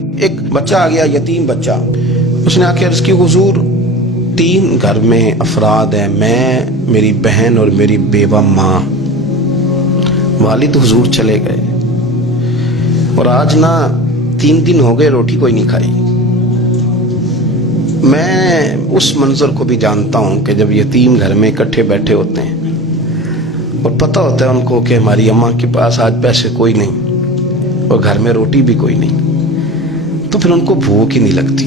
ایک بچہ آ گیا، یتیم بچہ. اس نے آ کے عرض کی حضور 3 گھر میں افراد ہیں، میں، میری بہن اور میری بیوہ ماں. والد حضور چلے گئے اور آج نا 3 دن ہو گئے روٹی کوئی نہیں کھائی. میں اس منظر کو بھی جانتا ہوں کہ جب یتیم گھر میں اکٹھے بیٹھے ہوتے ہیں اور پتہ ہوتا ہے ان کو کہ ہماری اماں کے پاس آج پیسے کوئی نہیں اور گھر میں روٹی بھی کوئی نہیں، تو پھر ان کو بھوک ہی نہیں لگتی.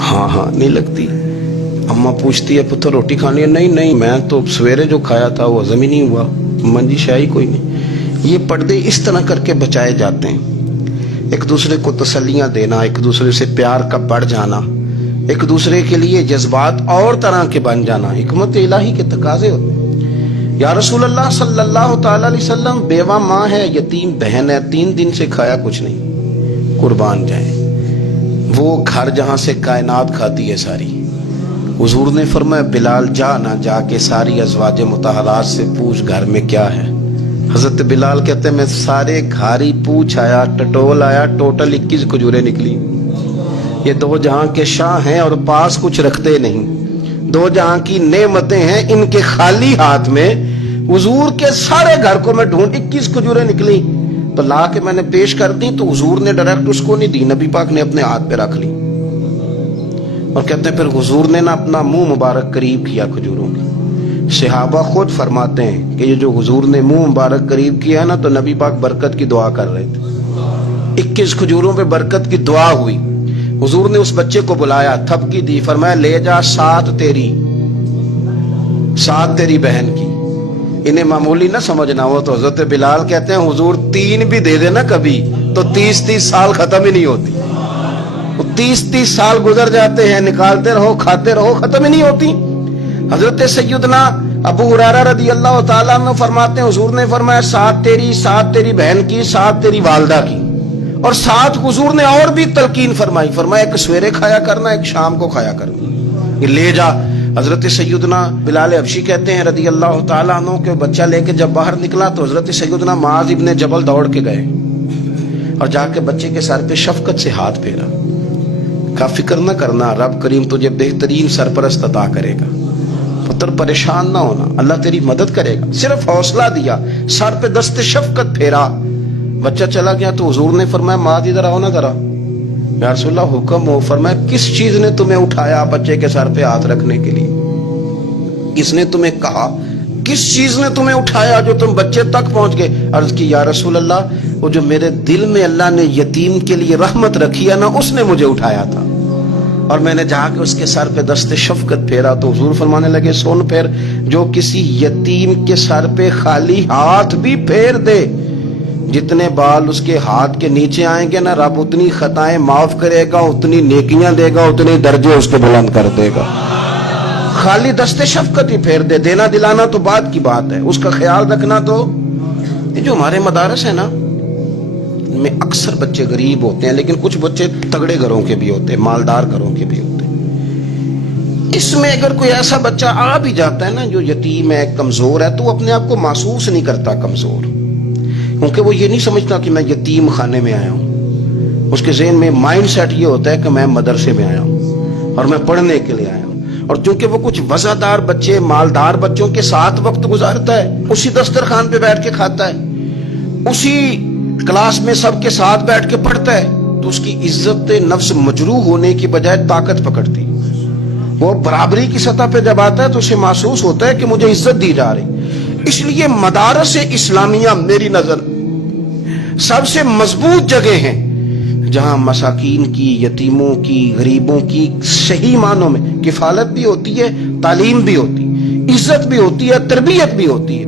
ہاں نہیں لگتی. اماں پوچھتی ہے پتر روٹی کھانی ہے؟ نہیں میں تو سویرے جو کھایا تھا وہ ہضم ہی نہیں ہوا. اماں جی شاہی کوئی نہیں. یہ پردے اس طرح کر کے بچائے جاتے ہیں. ایک دوسرے کو تسلیاں دینا، ایک دوسرے سے پیار کا بڑھ جانا، ایک دوسرے کے لیے جذبات اور طرح کے بن جانا حکمت الہی کے تقاضے ہوتے ہیں. یا رسول اللہ صلی اللہ تعالی علیہ وسلم، بیوہ ماں ہے، یتیم بہن ہے، 3 دن سے کھایا کچھ نہیں. قربان جائیں وہ گھر جہاں سے کائنات کھاتی ہے ساری. حضور نے فرمایا بلال جا نہ جا کے ساری ازواج مطہرات سے پوچھ گھر میں کیا ہے. حضرت بلال کہتے ہیں میں سارے گھاری پوچھ آیا، ٹٹول آیا، ٹوٹل 21 کھجوریں نکلی. یہ 2 جہاں کے شاہ ہیں اور پاس کچھ رکھتے نہیں. 2 جہاں کی نعمتیں ہیں، ان کے خالی ہاتھ میں حضور کے سارے گھر کو میں ڈھونڈ 21 کھجوریں نکلی تو لا کے میں نے پیش کر دی. تو حضور نے ڈائریکٹ اس کو نہیں دی، نبی پاک نے اپنے ہاتھ پہ رکھ لی. اور کہتے ہیں پھر حضور نے نا اپنا منہ مبارک قریب کیا کھجوروں کی. صحابہ خود فرماتے ہیں کہ یہ جو حضور نے منہ مبارک قریب کیا نا تو نبی پاک برکت کی دعا کر رہے تھے. 21 کھجوروں پہ برکت کی دعا ہوئی. حضور نے اس بچے کو بلایا، تھپکی دی، فرمایا لے جا 7 تیری 7 تیری بہن کی. انہیں معمولی نہ سمجھنا ہو. تو حضرت بلال کہتے ہیں حضور 3 بھی دے دینا کبھی تو 30 سال ختم ہی نہیں ہوتی. 30 سال گزر جاتے ہیں، نکالتے رہو کھاتے رہو، ختم ہی نہیں ہوتی. حضرت سیدنا ابو ہریرہ رضی اللہ تعالیٰ عنہ فرماتے ہیں حضور نے فرمایا 7 تیری، 7 تیری بہن کی، 7 تیری والدہ کی، اور 7 حضور نے اور بھی تلقین فرمائی. فرمایا ایک سویرے کھایا کرنا، ایک شام کو کھایا کرنا. یہ لے جا. حضرت سیدنا بلال حبشی کہتے ہیں رضی اللہ تعالیٰ عنہ کہ بچہ لے کے جب باہر نکلا تو حضرت سیدنا معاذ ابن جبل دوڑ کے گئے اور جا کے بچے کے سر پہ شفقت سے ہاتھ پھیرا. کا فکر نہ کرنا، رب کریم تجھے بہترین سرپرست عطا کرے گا. پتر پریشان نہ ہونا، اللہ تیری مدد کرے گا. صرف حوصلہ دیا، سر پہ دست شفقت پھیرا. بچہ چلا گیا تو حضور نے فرمایا معاذ ادھر آؤ نا ذرا. یا رسول اللہ حکم ہو. فرمایا کس چیز نے تمہیں اٹھایا بچے کے سر پہ ہاتھ رکھنے کے لیے؟ کس نے تمہیں کہا؟ کس چیز نے تمہیں اٹھایا جو تم بچے تک پہنچ گئے؟ عرض کی یا رسول اللہ وہ جو میرے دل میں اللہ نے یتیم کے لیے رحمت رکھی ہے نا، اس نے مجھے اٹھایا تھا. اور میں نے جا کے اس کے سر پہ دست شفقت پھیرا. تو حضور فرمانے لگے سن پھر، جو کسی یتیم کے سر پہ خالی ہاتھ بھی پھیر دے، جتنے بال اس کے ہاتھ کے نیچے آئیں گے نا، رب اتنی خطائیں معاف کرے گا، اتنی نیکیاں دے گا، اتنے درجے اس کے بلند کر دے گا. خالی دست شفقت ہی پھیر دے. دینا دلانا تو بعد کی بات ہے، اس کا خیال رکھنا. تو یہ جو ہمارے مدارس ہیں نا، ان میں اکثر بچے غریب ہوتے ہیں، لیکن کچھ بچے تگڑے گھروں کے بھی ہوتے ہیں، مالدار گھروں کے بھی ہوتے ہیں. اس میں اگر کوئی ایسا بچہ آ بھی جاتا ہے نا جو یتیم ہے، کمزور ہے، تو وہ اپنے آپ کو محسوس نہیں کرتا کمزور، کیونکہ وہ یہ نہیں سمجھتا کہ میں یتیم خانے میں آیا ہوں. اس کے ذہن میں مائنڈ سیٹ یہ ہوتا ہے کہ میں مدرسے میں آیا ہوں اور میں پڑھنے کے لیے آیا ہوں. اور چونکہ وہ کچھ وزادار بچے، مالدار بچوں کے ساتھ وقت گزارتا ہے، اسی دسترخوان پہ بیٹھ کے کھاتا ہے، اسی کلاس میں سب کے ساتھ بیٹھ کے پڑھتا ہے، تو اس کی عزت نفس مجروح ہونے کی بجائے طاقت پکڑتی. وہ برابری کی سطح پہ جب آتا ہے تو اسے محسوس ہوتا ہے کہ مجھے عزت دی جا رہی. اس لیے مدارس اسلامیہ میری نظر سب سے مضبوط جگہ ہیں جہاں مساکین کی، یتیموں کی، غریبوں کی صحیح معنوں میں کفالت بھی ہوتی ہے، تعلیم بھی ہوتی ہے، عزت بھی ہوتی ہے، تربیت بھی ہوتی ہے.